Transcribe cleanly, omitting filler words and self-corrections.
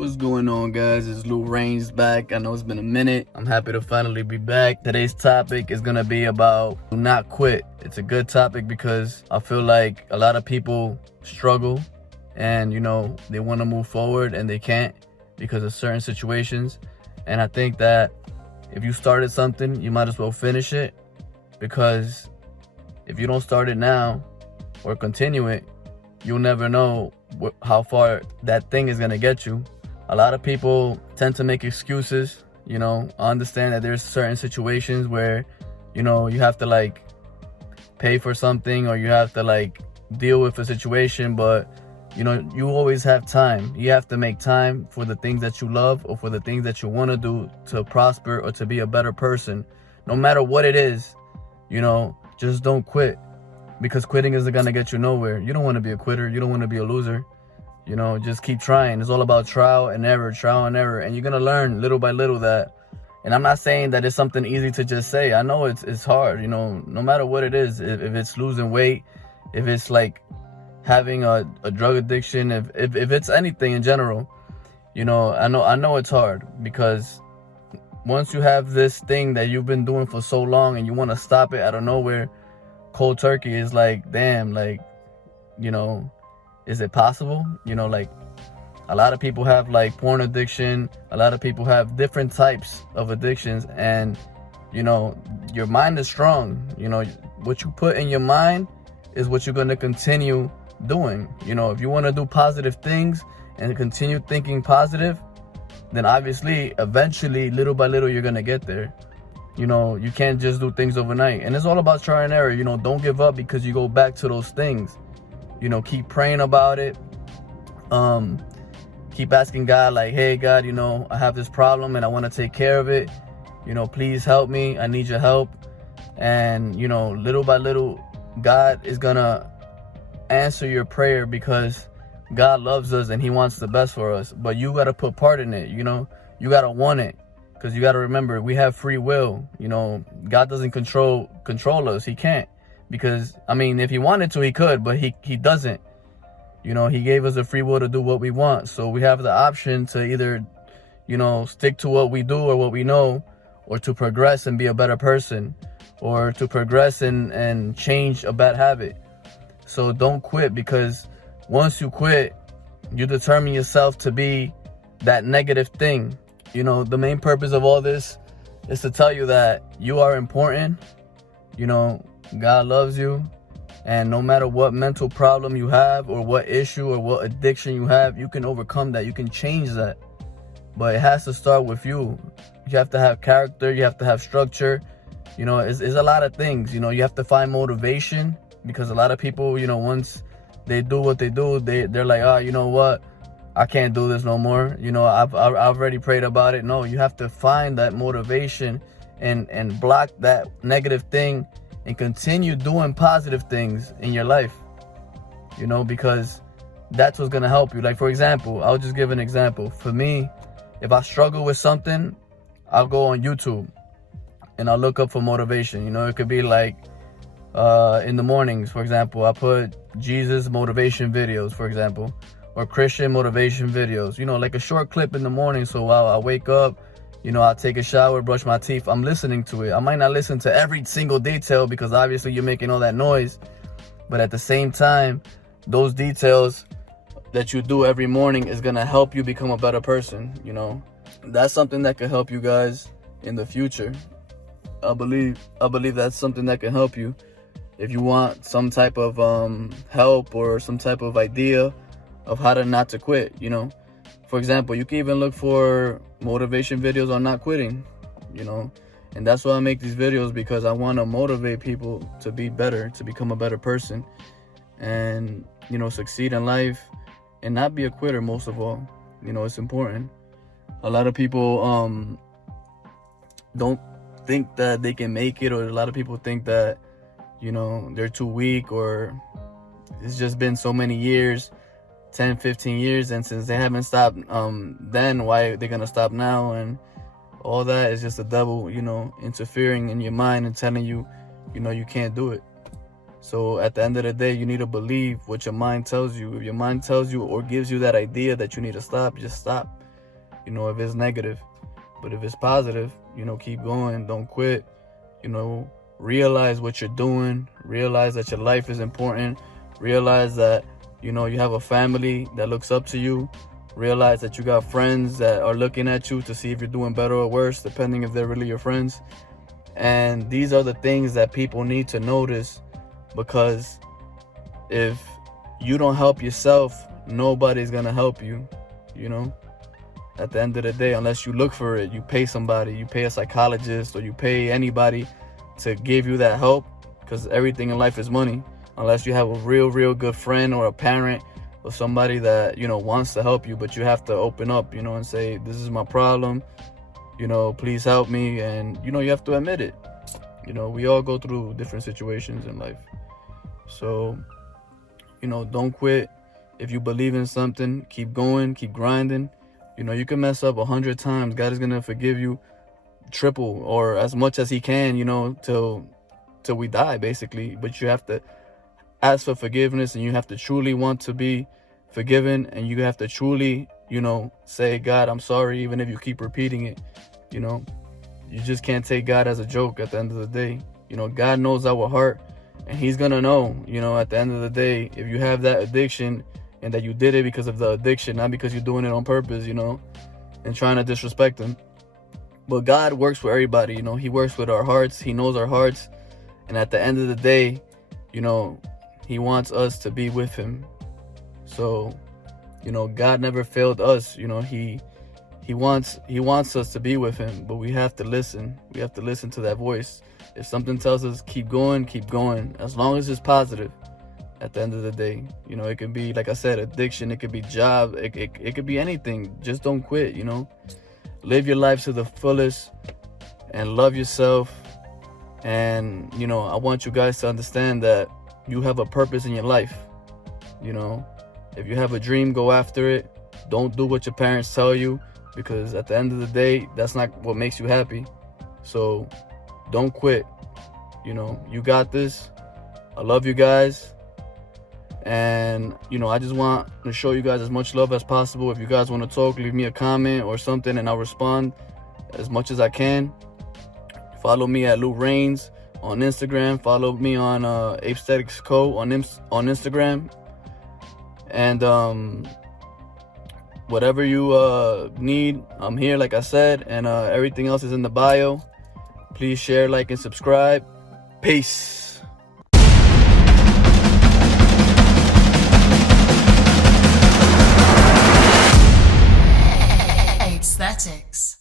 What's going on, guys? It's Luraynz back. I know it's been a minute. I'm happy to finally be back. Today's topic is gonna be about do not quit. It's a good topic because I feel like a lot of people struggle and they want to move forward and they can't because of certain situations. And I think that if you started something, you might as well finish it, because if you don't start it now or continue it, you'll never know how far that thing is gonna get you. A lot of people tend to make excuses. I understand that there's certain situations where, you have to pay for something, or you have to deal with a situation, but you always have time. You have to make time for the things that you love or for the things that you want to do to prosper or to be a better person. No matter what it is, just don't quit, because quitting isn't gonna get you nowhere. You don't want to be a quitter. You don't want to be a loser. Just keep trying. It's all about trial and error, and you're gonna learn little by little that. And I'm not saying that it's something easy to just say. I know it's hard. No matter what it is, if it's losing weight, if it's having a drug addiction, if it's anything in general, I know it's hard, because once you have this thing that you've been doing for so long and you want to stop it out of nowhere, cold turkey, is damn, is it possible? A lot of people have porn addiction. A lot of people have different types of addictions, and your mind is strong. What you put in your mind is what you're going to continue doing. If you want to do positive things and continue thinking positive, then obviously eventually, little by little, you're going to get there. You can't just do things overnight, and it's all about trial and error. Don't give up because you go back to those things. Keep praying about it. Keep asking God, hey, God, I have this problem and I want to take care of it. Please help me. I need your help. And, little by little, God is going to answer your prayer, because God loves us and he wants the best for us. But you got to put part in it. You got to want it, because you got to remember, we have free will. God doesn't control us. He can't. Because, if he wanted to, he could, but he doesn't. He gave us a free will to do what we want. So we have the option to either, stick to what we do or what we know, or to progress and be a better person, or to progress and change a bad habit. So don't quit, because once you quit, you determine yourself to be that negative thing. The main purpose of all this is to tell you that you are important. God loves you, and no matter what mental problem you have, or what issue or what addiction you have, you can overcome that. You can change that, but it has to start with you. You have to have character. You have to have structure. It's a lot of things. You have to find motivation, because a lot of people, once they do what they do, they're like, oh, you know what, I can't do this no more. I've already prayed about it. No, you have to find that motivation and block that negative thing and continue doing positive things in your life, because that's what's going to help you. For example, I'll just give an example. For me, if I struggle with something, I'll go on YouTube and I'll look up for motivation. It could be in the mornings, for example, I put Jesus motivation videos, for example, or Christian motivation videos, a short clip in the morning. So while I wake up, I'll take a shower, brush my teeth, I'm listening to it. I might not listen to every single detail, because obviously you're making all that noise. But at the same time, those details that you do every morning is going to help you become a better person. That's something that can help you guys in the future. I believe that's something that can help you. If you want some type of help or some type of idea of how to not to quit, For example, you can even look for motivation videos on not quitting, and that's why I make these videos, because I want to motivate people to be better, to become a better person, and, succeed in life and not be a quitter. Most of all, it's important. A lot of people don't think that they can make it, or a lot of people think that, they're too weak, or it's just been so many years, 10, 15 years, and since they haven't stopped then, why are they gonna stop now? And all that is just the devil, interfering in your mind and telling you, you can't do it. So at the end of the day, you need to believe what your mind tells you. If your mind tells you or gives you that idea that you need to stop, just stop. you know, if it's negative. But if it's positive, you know, keep going, don't quit, you know, realize what you're doing, realize that your life is important, realize that, you know, you have a family that looks up to you, realize that you got friends that are looking at you to see if you're doing better or worse, depending if they're really your friends. And these are the things that people need to notice, because if you don't help yourself, nobody's gonna help you, you know. At the end of the day, unless you look for it, you pay somebody, you pay a psychologist, or you pay anybody to give you that help, because everything in life is money. Unless you have a real good friend or a parent or somebody that, you know, wants to help you, but you have to open up, you know, and say, this is my problem, you know, please help me. And, you know, you have to admit it. You know, we all go through different situations in life. So, you know, don't quit. If you believe in something, keep going, keep grinding. You know, you can mess up 100 times. God is going to forgive you triple or as much as he can, you know, till we die, basically. But you have to ask for forgiveness, and you have to truly want to be forgiven, and you have to truly, you know, say, God, I'm sorry, even if you keep repeating it. You know, you just can't take God as a joke at the end of the day. You know, God knows our heart, and he's gonna know, you know, at the end of the day, if you have that addiction and that you did it because of the addiction, not because you're doing it on purpose, you know, and trying to disrespect him. But God works for everybody, you know, he works with our hearts, he knows our hearts, and at the end of the day, you know, he wants us to be with him. So, you know, God never failed us. You know, he wants us to be with him, but we have to listen. We have to listen to that voice. If something tells us keep going, keep going. As long as it's positive. At the end of the day, you know, it could be, like I said, addiction. It could be job. It could be anything. Just don't quit. You know, live your life to the fullest and love yourself. And, you know, I want you guys to understand that you have a purpose in your life. You know, if you have a dream, go after it. Don't do what your parents tell you, because at the end of the day, that's not what makes you happy. So don't quit. You know, you got this. I love you guys. And, you know, I just want to show you guys as much love as possible. If you guys want to talk, leave me a comment or something, and I'll respond as much as I can. Follow me at Luraynz on Instagram. Follow me on Apestheticsco on Instagram. And whatever you need, I'm here, like I said. And everything else is in the bio. Please share, like, and subscribe. Peace. Apesthetics.